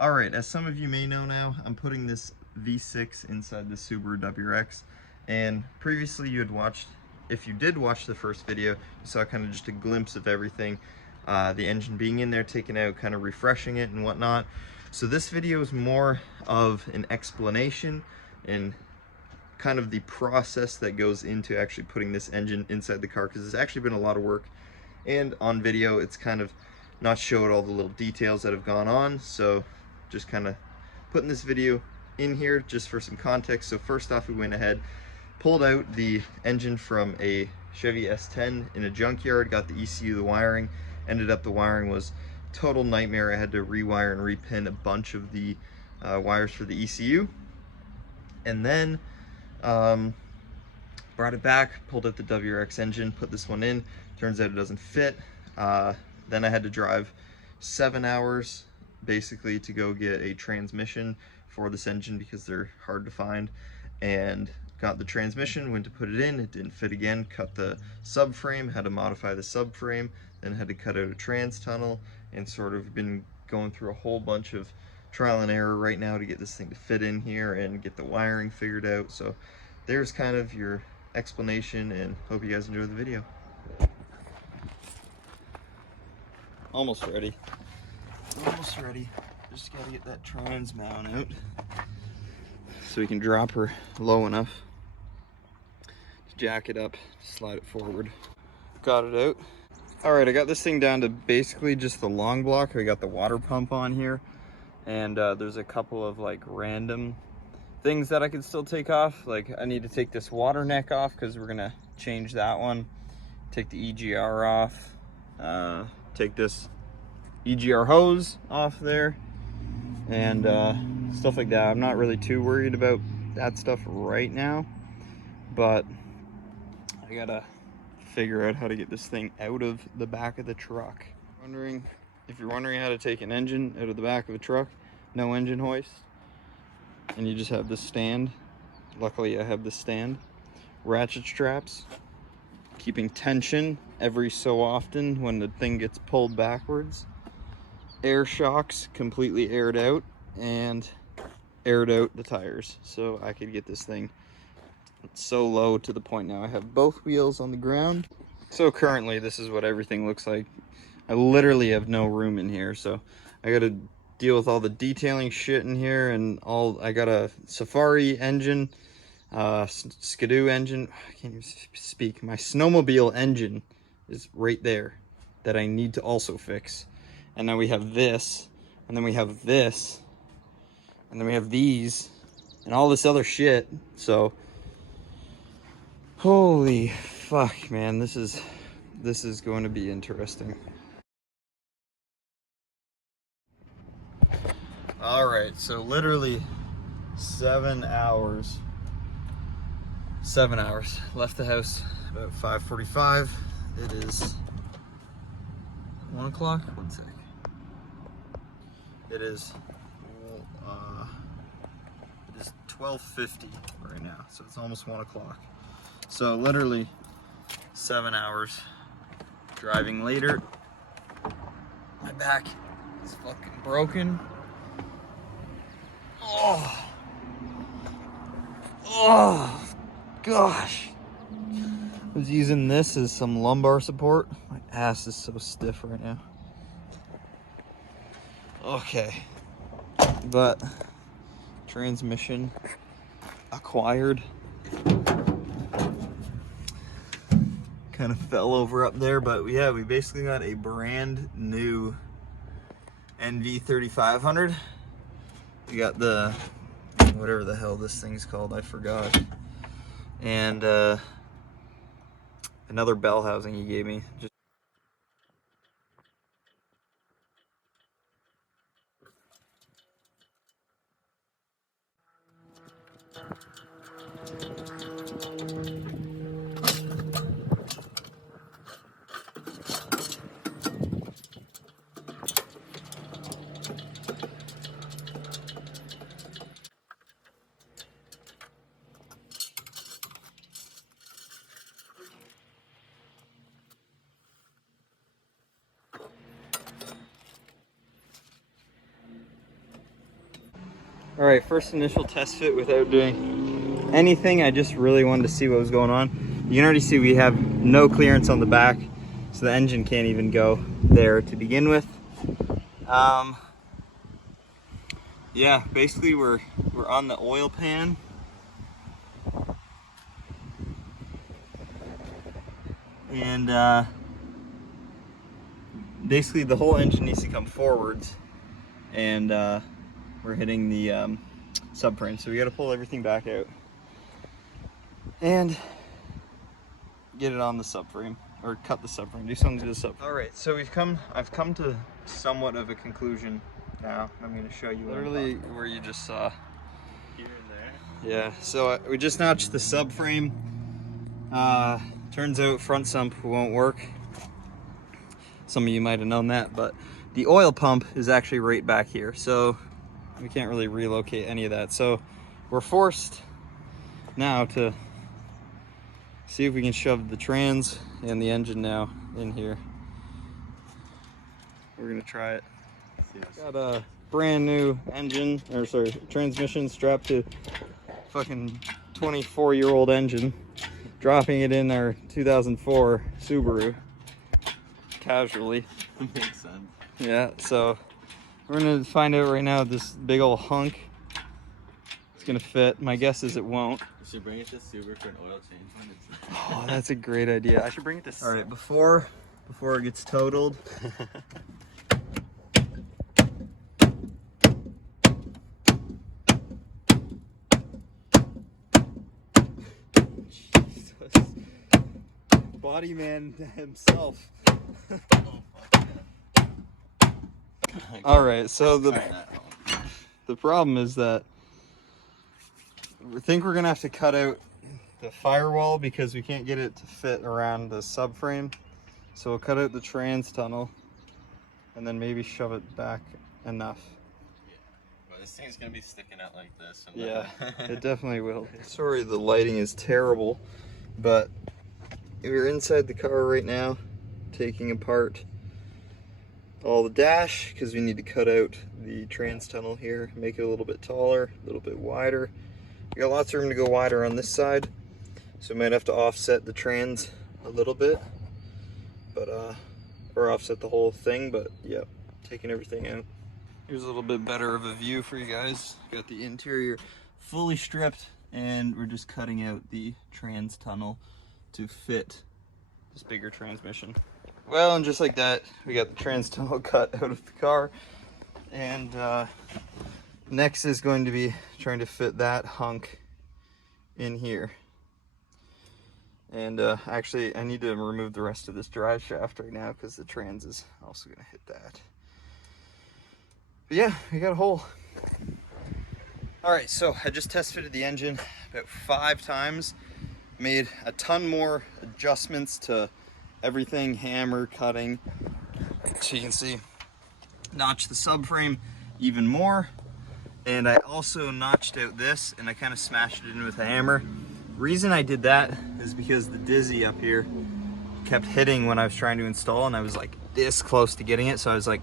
Alright, as some of you may know now, I'm putting this V6 inside the Subaru WRX, and previously you had watched, if you did watch the first video, you saw kind of just a glimpse of everything, the engine being in there, taken out, kind of refreshing it and whatnot. So this video is more of an explanation and kind of the process that goes into actually putting this engine inside the car, because it's actually been a lot of work, and on video it's kind of not showed all the little details that have gone on, so just kind of putting this video in here just for some context. So first off, we went ahead, pulled out the engine from a Chevy S10 in a junkyard, got the ECU, the wiring, ended up the wiring was total nightmare. I had to rewire and repin a bunch of the wires for the ECU, and then brought it back, pulled out the WRX engine, put this one in. Turns out it doesn't fit. Then I had to drive 7 hours basically to go get a transmission for this engine because they're hard to find, and got the transmission, went to put it in, it didn't fit again, cut the subframe, had to modify the subframe, then had to cut out a trans tunnel, and sort of been going through a whole bunch of trial and error right now to get this thing to fit in here and get the wiring figured out. So there's kind of your explanation, and hope you guys enjoy the video. Almost ready. Almost ready. Just gotta get that trans mount out so we can drop her low enough to jack it up, slide it forward. Got it out. Alright, I got this thing down to basically just the long block. We got the water pump on here, and there's a couple of like random things that I can still take off. Like I need to take this water neck off because we're gonna change that one. Take the EGR off. Take this EGR hose off there, and stuff like that. I'm not really too worried about that stuff right now, but I gotta figure out how to get this thing out of the back of the truck. If you're wondering how to take an engine out of the back of a truck, no engine hoist, and you just have this stand. Luckily I have this stand. Ratchet straps, keeping tension every so often when the thing gets pulled backwards. Air shocks, completely aired out, and aired out the tires so I could get this thing so low to the point now I have both wheels on the ground. So currently this is what everything looks like. I literally have no room in here, so I gotta deal with all the detailing shit in here, and I got a Safari engine, Skidoo engine, I can't even speak. My snowmobile engine is right there that I need to also fix. And then we have this, and then we have this, and then we have these, and all this other shit. So, holy fuck, man, this is going to be interesting. All right, so literally 7 hours. 7 hours. Left the house about 5:45. It is 1 o'clock. 1 sec. It is 12:50 right now, so it's almost 1 o'clock. So literally 7 hours driving later. My back is fucking broken. Oh gosh. I was using this as some lumbar support. My ass is so stiff right now. Okay, but transmission acquired. Kind of fell over up there, but yeah, we basically got a brand new NV 3500. We got the, whatever the hell this thing's called, I forgot. And another bell housing he gave me. All right, first initial test fit without doing anything. I just really wanted to see what was going on. You can already see we have no clearance on the back, so the engine can't even go there to begin with. Yeah, basically we're on the oil pan. And basically the whole engine needs to come forwards, and we're hitting the subframe, so we got to pull everything back out and get it on the subframe, or cut the subframe, do something to the subframe. All right, so I've come to somewhat of a conclusion now. I'm going to show you literally where you just saw. Here and there. Yeah, so we just notched the subframe. Turns out front sump won't work. Some of you might have known that, but the oil pump is actually right back here, so we can't really relocate any of that. So we're forced now to see if we can shove the trans and the engine now in here. We're gonna try it. Got a brand new engine, or sorry, transmission strapped to fucking 24-year-old engine, dropping it in our 2004 Subaru casually. Makes sense. Yeah, so we're gonna find out right now if this big old hunk is gonna fit. My guess is it won't. You should bring it to Subaru for an oil change. Oh, that's a great idea. I should bring it to. All right, before it gets totaled. Jesus. Body man himself. All right, so the problem is that we think we're gonna have to cut out the firewall because we can't get it to fit around the subframe. So we'll cut out the trans tunnel and then maybe shove it back enough. Yeah, but this thing's gonna be sticking out like this. Yeah, it definitely will. Sorry, the lighting is terrible, but we're inside the car right now, taking apart all the dash because we need to cut out the trans tunnel here, make it a little bit taller, a little bit wider. We got lots of room to go wider on this side, so we might have to offset the trans a little bit, but or offset the whole thing, but yep, taking everything out. Here's a little bit better of a view for you guys. Got the interior fully stripped, and we're just cutting out the trans tunnel to fit this bigger transmission. Well, and just like that, we got the trans tunnel cut out of the car, and next is going to be trying to fit that hunk in here. And actually, I need to remove the rest of this drive shaft right now because the trans is also going to hit that. But yeah, we got a hole. All right, so I just test fitted the engine about 5 times, made a ton more adjustments to everything, hammer, cutting, so you can see, notched the subframe even more, and I also notched out this, and I kind of smashed it in with a hammer. Reason I did that is because the dizzy up here kept hitting when I was trying to install, and I was like this close to getting it, so I was like,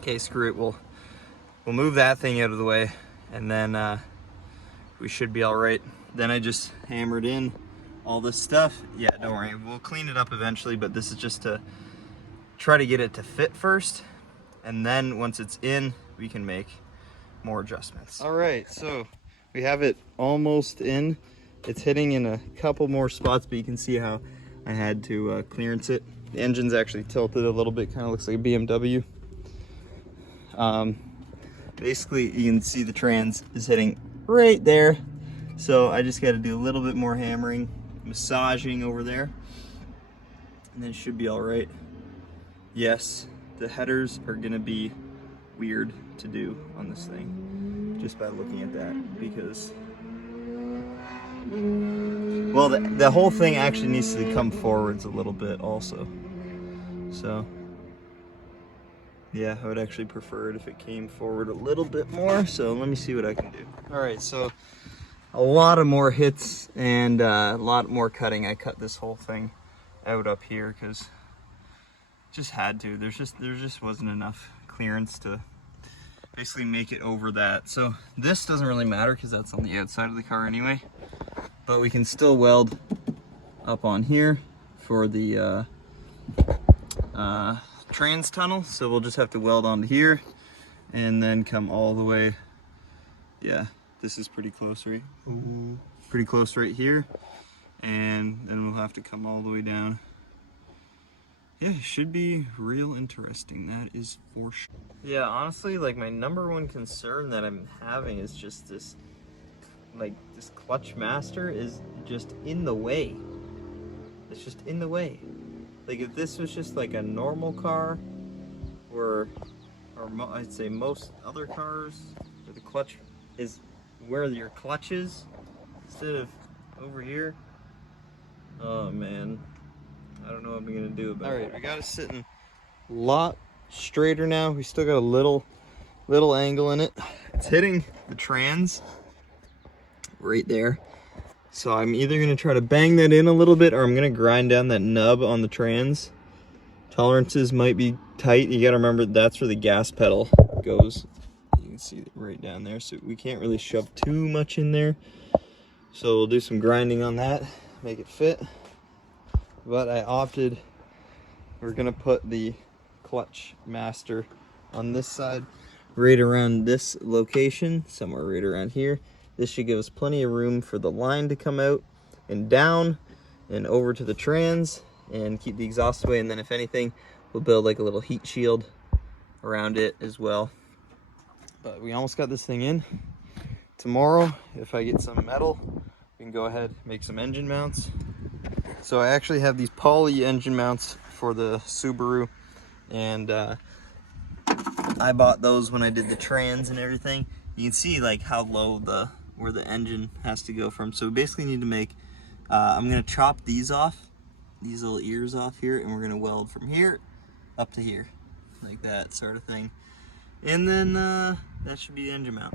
okay, screw it, we'll move that thing out of the way, and then we should be all right. Then I just hammered in all this stuff. Yeah, don't worry, we'll clean it up eventually, but this is just to try to get it to fit first, and then once it's in, we can make more adjustments. All right, so we have it almost in. It's hitting in a couple more spots, but you can see how I had to clearance it. The engine's actually tilted a little bit, kind of looks like a BMW. Basically, you can see the trans is hitting right there, so I just got to do a little bit more hammering, massaging over there, and then it should be all right. Yes, the headers are gonna be weird to do on this thing just by looking at that, because well, the whole thing actually needs to come forwards a little bit also, so yeah, I would actually prefer it if it came forward a little bit more. So let me see what I can do. All right, so a lot of more hits and a lot more cutting. I cut this whole thing out up here because just had to. There just wasn't enough clearance to basically make it over that. So this doesn't really matter because that's on the outside of the car anyway, but we can still weld up on here for the trans tunnel. So we'll just have to weld onto here and then come all the way. Yeah, this is pretty close, right? Pretty close right here, and then we'll have to come all the way down. Yeah, it should be real interesting, that is for sure. Yeah, honestly, like my number one concern that I'm having is just this, like this clutch master is just in the way. It's just in the way. Like if this was just like a normal car, or I'd say most other cars, where the clutch is where your clutch is, instead of over here. Oh man. I don't know what I'm gonna do about it. Alright, we got it sitting a lot straighter now. We still got a little angle in it. It's hitting the trans right there. So I'm either gonna try to bang that in a little bit, or I'm gonna grind down that nub on the trans. Tolerances might be tight. You gotta remember that's where the gas pedal goes. You can see it right down there. So we can't really shove too much in there. So we'll do some grinding on that, make it fit. But I opted, we're gonna put the clutch master on this side, right around this location, somewhere right around here. This should give us plenty of room for the line to come out and down and over to the trans and keep the exhaust away. And then if anything, we'll build like a little heat shield around it as well. But we almost got this thing in. Tomorrow, if I get some metal, we can go ahead and make some engine mounts. So I actually have these poly engine mounts for the Subaru, and I bought those when I did the trans and everything. You can see like how low where the engine has to go from. So we basically need to make, I'm gonna chop these off, these little ears off here, and we're gonna weld from here up to here, like that sort of thing. And then that should be the engine mount.